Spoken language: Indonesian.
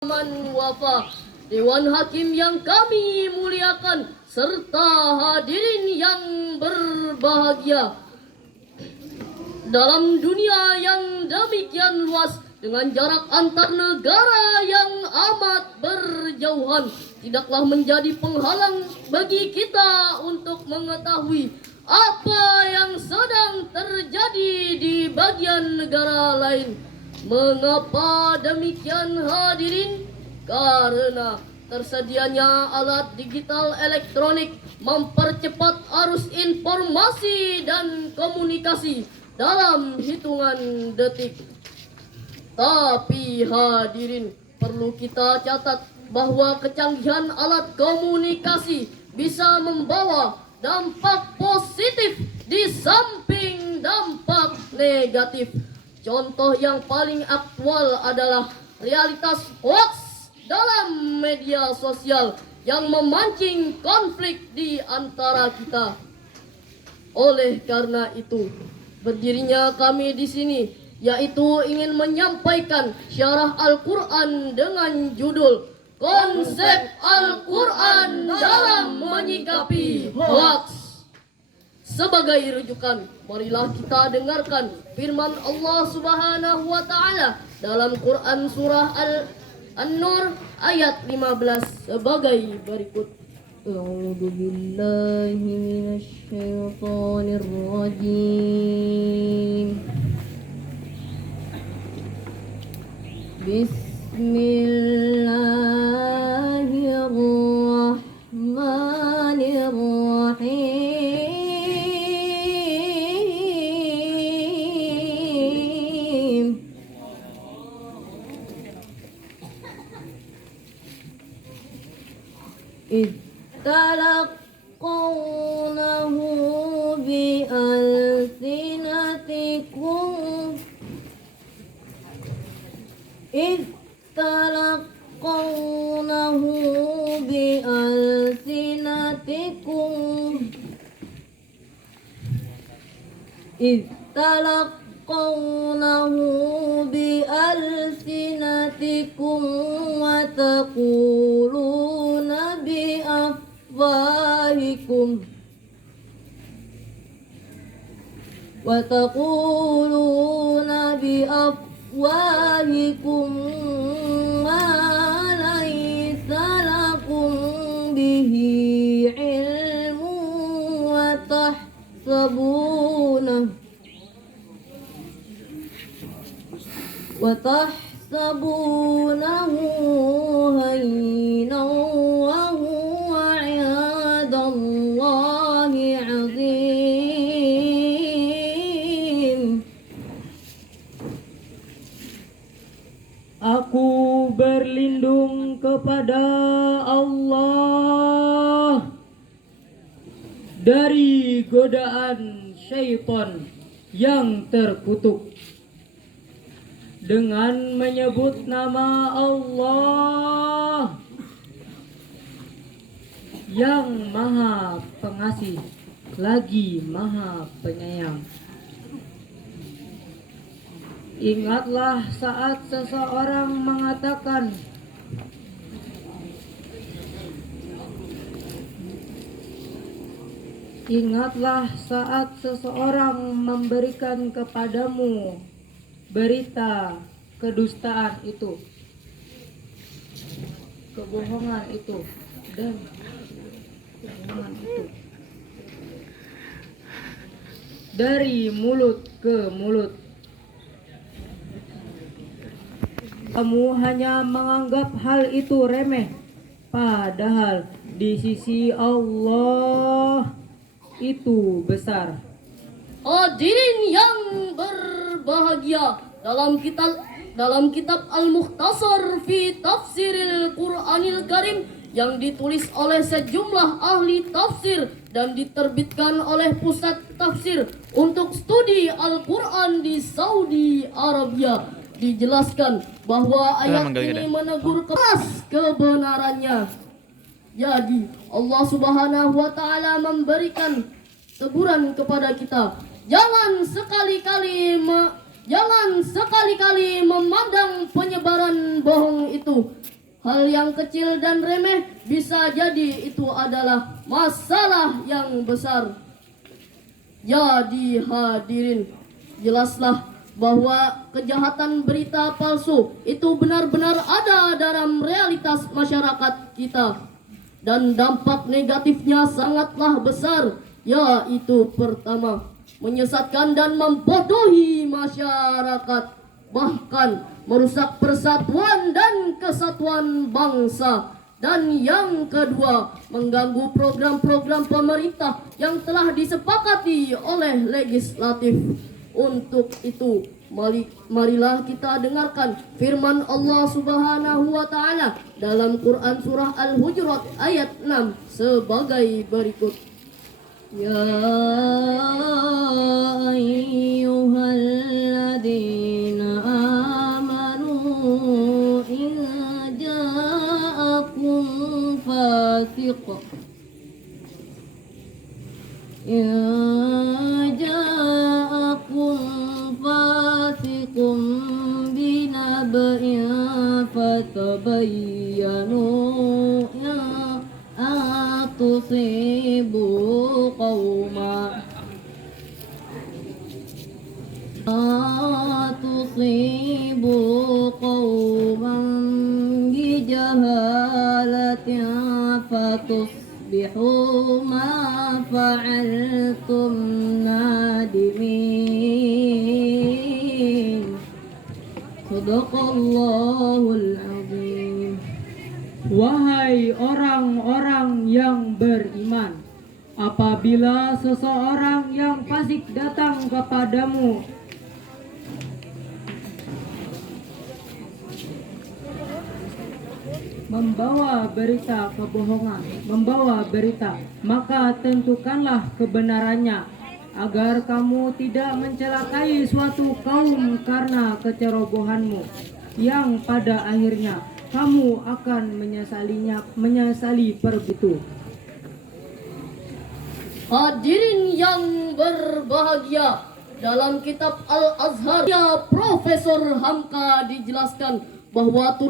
Man wafa, Dewan Hakim yang kami muliakan, serta hadirin yang berbahagia. Dalam dunia yang demikian luas, dengan jarak antar negara yang amat berjauhan, tidaklah menjadi penghalang bagi kita untuk mengetahui apa yang sedang terjadi di bagian negara lain. Mengapa demikian hadirin? Karena tersedianya alat digital elektronik mempercepat arus informasi dan komunikasi dalam hitungan detik. Tapi hadirin, perlu kita catat bahwa kecanggihan alat komunikasi bisa membawa dampak positif di samping dampak negatif. Contoh yang paling aktual adalah realitas hoax dalam media sosial yang memancing konflik di antara kita. Oleh karena itu, berdirinya kami di sini, yaitu ingin menyampaikan syarah Al-Quran dengan judul Konsep Al-Quran dalam Menyikapi Hoax. Sebagai rujukan, marilah kita dengarkan firman Allah Subhanahu wa Ta'ala dalam Quran surah An-Nur ayat 15 sebagai berikut. A'udzu billahi minasy syaithanir rajim. Bismillahirrahmanirrahim. إذ تلقونه بألسنتكم إذ تلقونه بألسنتكم إذ تلقونه بألسنتكم وتقولون بأفواهكم ما ليس لكم به علم وتحسبونه هينا وهو عند الله عظيم. Aku berlindung kepada Allah dari godaan syaitan yang terkutuk dengan menyebut nama Allah yang Maha Pengasih lagi Maha Penyayang. Ingatlah saat seseorang mengatakan, ingatlah saat seseorang memberikan kepadamu berita kedustaan itu, kebohongan itu, dan kebohongan itu dari mulut ke mulut. Kamu hanya menganggap hal itu remeh, padahal di sisi Allah itu besar. Hadirin yang berbahagia, dalam kitab Al-Mukhtasar fi Tafsiril Qur'anil Karim yang ditulis oleh sejumlah ahli tafsir dan diterbitkan oleh Pusat Tafsir untuk studi Al-Quran di Saudi Arabia, dijelaskan bahwa ayat ini menegur keras kebenarannya. Jadi Allah Subhanahu wa Ta'ala memberikan teguran kepada kita, jangan sekali-kali memandang penyebaran bohong itu hal yang kecil dan remeh bisa jadi itu adalah masalah yang besar. Jadi hadirin, jelaslah bahwa kejahatan berita palsu itu benar-benar ada dalam realitas masyarakat kita, dan dampak negatifnya sangatlah besar, yaitu pertama, menyesatkan dan membodohi masyarakat, bahkan merusak persatuan dan kesatuan bangsa. Dan yang kedua, mengganggu program-program pemerintah yang telah disepakati oleh legislatif. Untuk itu, marilah kita dengarkan firman Allah Subhanahu wa taala dalam Quran surah Al-Hujurat ayat 6 sebagai berikut. Ya ayyuhalladzina amanu in ja'akum fasiq binaba'in fatabayyanu tusibu qawman bijahalatin fatusbihu ma fa'altum nadimin. Sadaqallahul azim. Wahai orang-orang yang beriman, apabila seseorang yang fasik datang kepadamu membawa berita kebohongan, maka tentukanlah kebenarannya, agar kamu tidak mencelakai suatu kaum karena kecerobohanmu, yang pada akhirnya kamu akan menyesali perbuatan. Hadirin yang berbahagia, dalam kitab Al-Azhar, Profesor Hamka dijelaskan bahwa turun